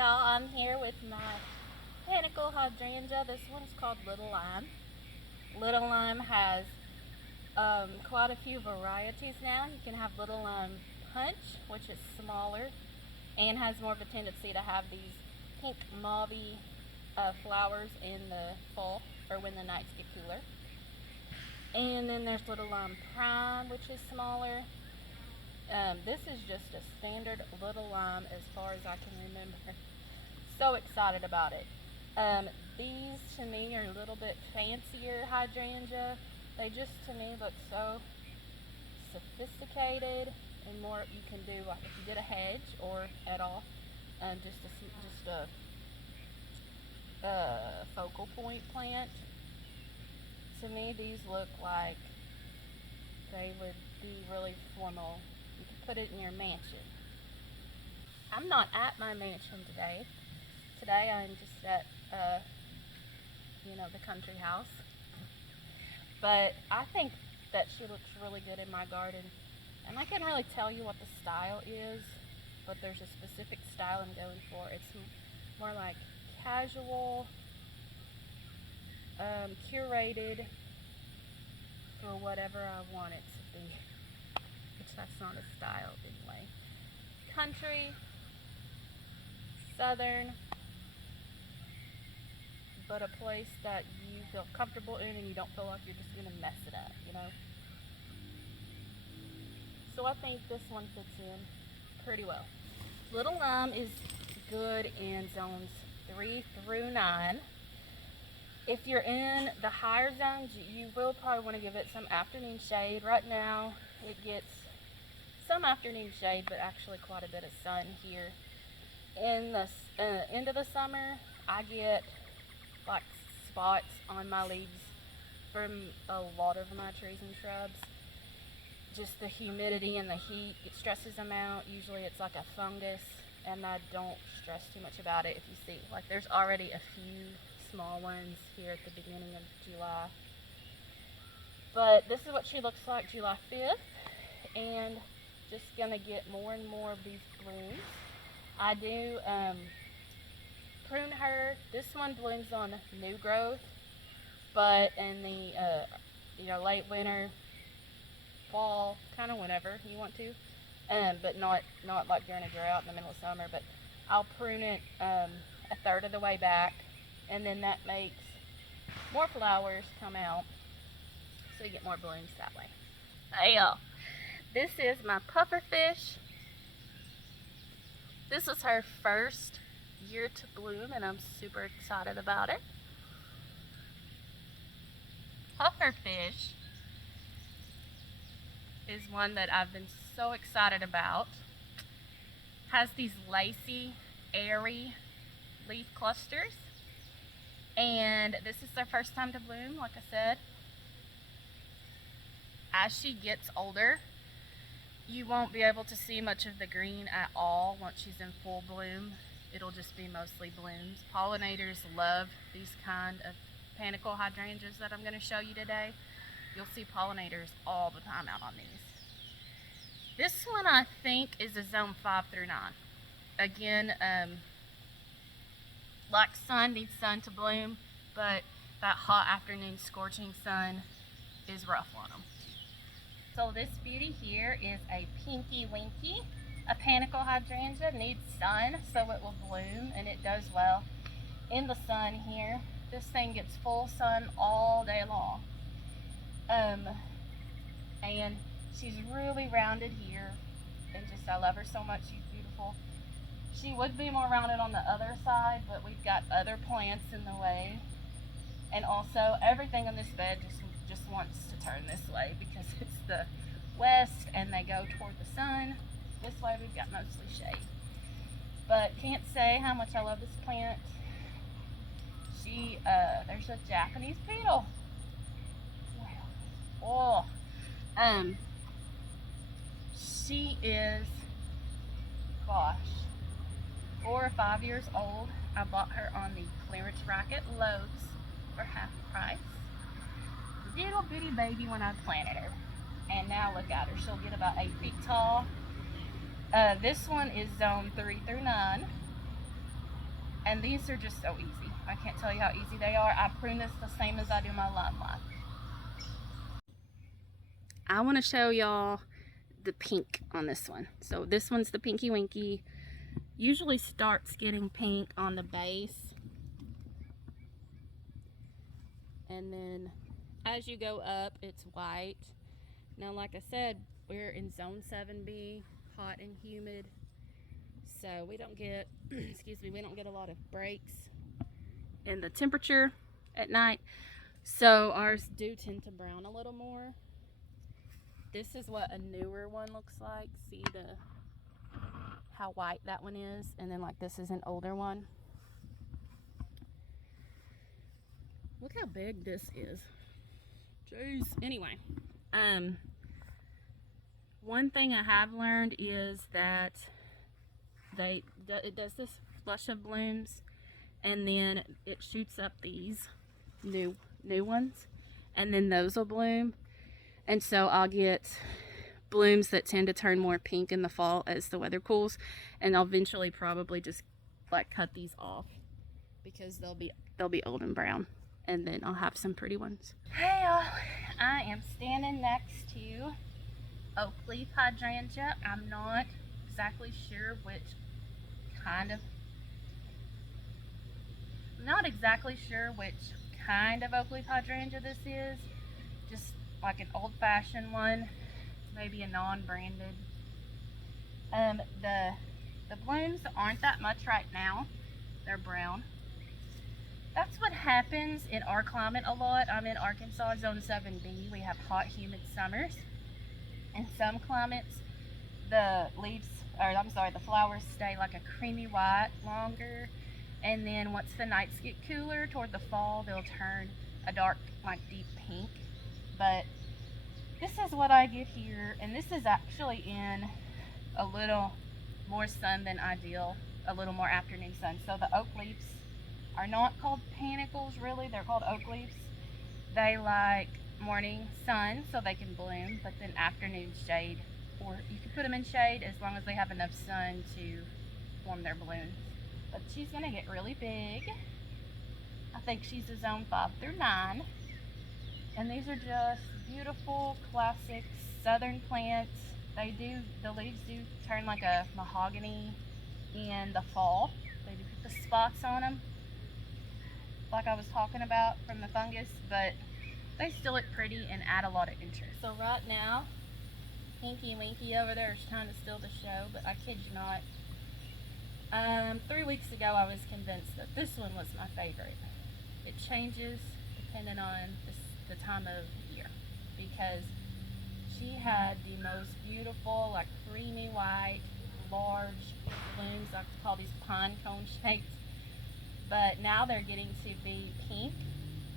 y'all, I'm here with my Panicle Hydrangea. This one's called Little Lime. Little Lime has quite a few varieties now. You can have Little Lime Punch, which is smaller and has more of a tendency to have these pink mauve flowers in the fall or when the nights get cooler. And then there's Little Lime Prime, which is smaller. This is just a standard Little Lime as far as I can remember. So excited about it. These to me are a little bit fancier hydrangea. They just to me look so sophisticated and more you can do like if you did a hedge or at all, just a focal point plant. To me, these look like they would be really formal. You could put it in your mansion. I'm not at my mansion today. Today I'm just at, the country house. But I think that she looks really good in my garden. And I can't really tell you what the style is, but there's a specific style I'm going for. It's more like casual, curated for whatever I want it to be, which that's not a style anyway. Country, southern, but a place that you feel comfortable in and you don't feel like you're just going to mess it up, So I think this one fits in pretty well. Little Lime is good in zones 3 through 9. If you're in the higher zones, you will probably want to give it some afternoon shade. Right now, it gets some afternoon shade, but actually quite a bit of sun here. In the end of the summer, I get like spots on my leaves from a lot of my trees and shrubs. Just the humidity and the heat, it stresses them out. Usually it's like a fungus, and I don't stress too much about it. If you see, like there's already a few small ones here at the beginning of July. But this is what she looks like July 5th, and just gonna get more and more of these blooms. I do prune her. This one blooms on new growth, but in the late winter, fall, kind of whenever you want to, but not like during a drought in the middle of summer. But I'll prune it a third of the way back, and then that makes more flowers come out, so you get more blooms that way. Hey y'all, this is my pufferfish. This was her first year to bloom, and I'm super excited about it. Pufferfish is one that I've been so excited about. Has these lacy, airy leaf clusters, and this is their first time to bloom, like I said. As she gets older, you won't be able to see much of the green at all once she's in full bloom. It'll just be mostly blooms. Pollinators love these kind of Panicle hydrangeas that I'm going to show you today. You'll see pollinators all the time out on these. This one I think is a zone 5 through 9. Again, like sun, needs sun to bloom, but that hot afternoon scorching sun is rough on them. So this beauty here is a Pinky Winky. A Panicle hydrangea needs sun so it will bloom, and it does well in the sun here. This thing gets full sun all day long. And she's really rounded here, and just I love her so much. She's beautiful. She would be more rounded on the other side, but we've got other plants in the way, and also everything on this bed just wants to turn this way because it's the west and they go toward the sun. This way we've got mostly shade, but can't say how much I love this plant. There's a Japanese beetle. Wow. Oh, she is, gosh, 4 or 5 years old. I bought her on the clearance rack at Lowe's for half price. Little bitty baby when I planted her, and now look at her. She'll get about 8 feet tall. This one is zone 3 through 9. And these are just so easy. I can't tell you how easy they are. I prune this the same as I do my limelight. I want to show y'all the pink on this one. So this one's the Pinky Winky. Usually starts getting pink on the base. And then as you go up, it's white. Now, like I said, we're in zone 7B, hot and humid. So we don't get, excuse me, we don't get a lot of breaks in the temperature at night. So ours do tend to brown a little more. This is what a newer one looks like. See how white that one is? And then like this is an older one. Look how big this is. Jeez. Anyway, one thing I have learned is that it does this flush of blooms, and then it shoots up these new ones, and then those will bloom. And so I'll get blooms that tend to turn more pink in the fall as the weather cools, and I'll eventually probably just like cut these off because they'll be old and brown, and then I'll have some pretty ones. Hey y'all, I am standing next to Oakleaf Hydrangea. I'm not exactly sure which kind of Oakleaf Hydrangea this is. Just like an old-fashioned one, maybe a non-branded. The blooms aren't that much right now. They're brown. That's what happens in our climate a lot. I'm in Arkansas, zone 7B. We have hot, humid summers. In some climates, the flowers stay like a creamy white longer. And then once the nights get cooler toward the fall, they'll turn a dark, like deep pink. But this is what I get here, and this is actually in a little more sun than ideal, a little more afternoon sun. So the oak leaves are not called panicles really, they're called oak leaves. They like morning sun so they can bloom, but then afternoon shade, or you can put them in shade as long as they have enough sun to form their blooms. But she's gonna get really big. I think she's a zone 5 through 9. And these are just beautiful, classic southern plants. The leaves do turn like a mahogany in the fall. They do put the spots on them, like I was talking about from the fungus, but they still look pretty and add a lot of interest. So right now, Pinky Winky over there is trying to steal the show, but I kid you not. 3 weeks ago, I was convinced that this one was my favorite. It changes depending on the time of year, because she had the most beautiful, like creamy white, large blooms. I call these pine cone shapes. But now they're getting to be pink,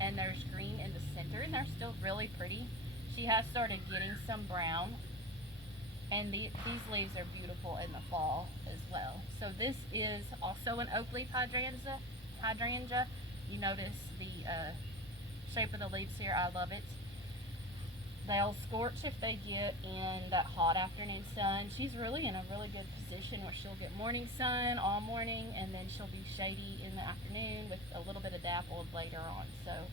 and there's green in the center, and they're still really pretty. She has started getting some brown, and these leaves are beautiful in the fall as well. So this is also an Oakleaf Hydrangea. You notice the shape of the leaves here. I love it. They'll scorch if they get in that hot afternoon sun. She's really in a really good position where she'll get morning sun all morning, and then she'll be shady in the afternoon with a little bit of dappled later on. So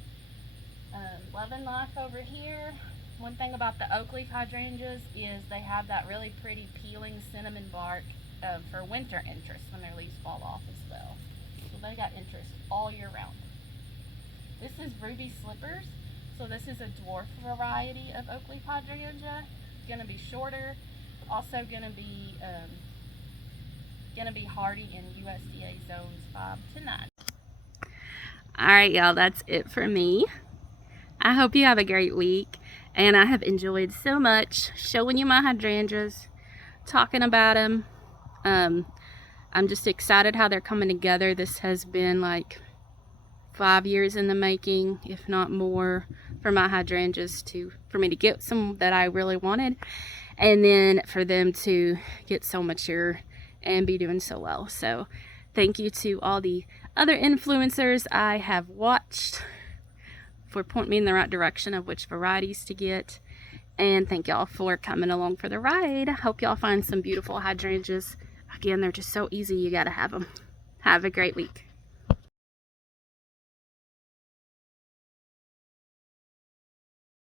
loving life over here. One thing about the Oakleaf Hydrangeas is they have that really pretty peeling cinnamon bark for winter interest when their leaves fall off as well. So they got interest all year round. This is Ruby Slippers. So this is a dwarf variety of Oakleaf Hydrangea. It's going to be shorter. Also going to be hardy in USDA zones 5 to 9. All right, y'all, that's it for me. I hope you have a great week, and I have enjoyed so much showing you my hydrangeas, talking about them. I'm just excited how they're coming together. This has been like 5 years in the making, if not more, for my hydrangeas for me to get some that I really wanted, and then for them to get so mature and be doing so well. So thank you to all the other influencers I have watched for pointing me in the right direction of which varieties to get, and thank y'all for coming along for the ride. Hope y'all find some beautiful hydrangeas. Again, they're just so easy, you gotta have them. Have a great week.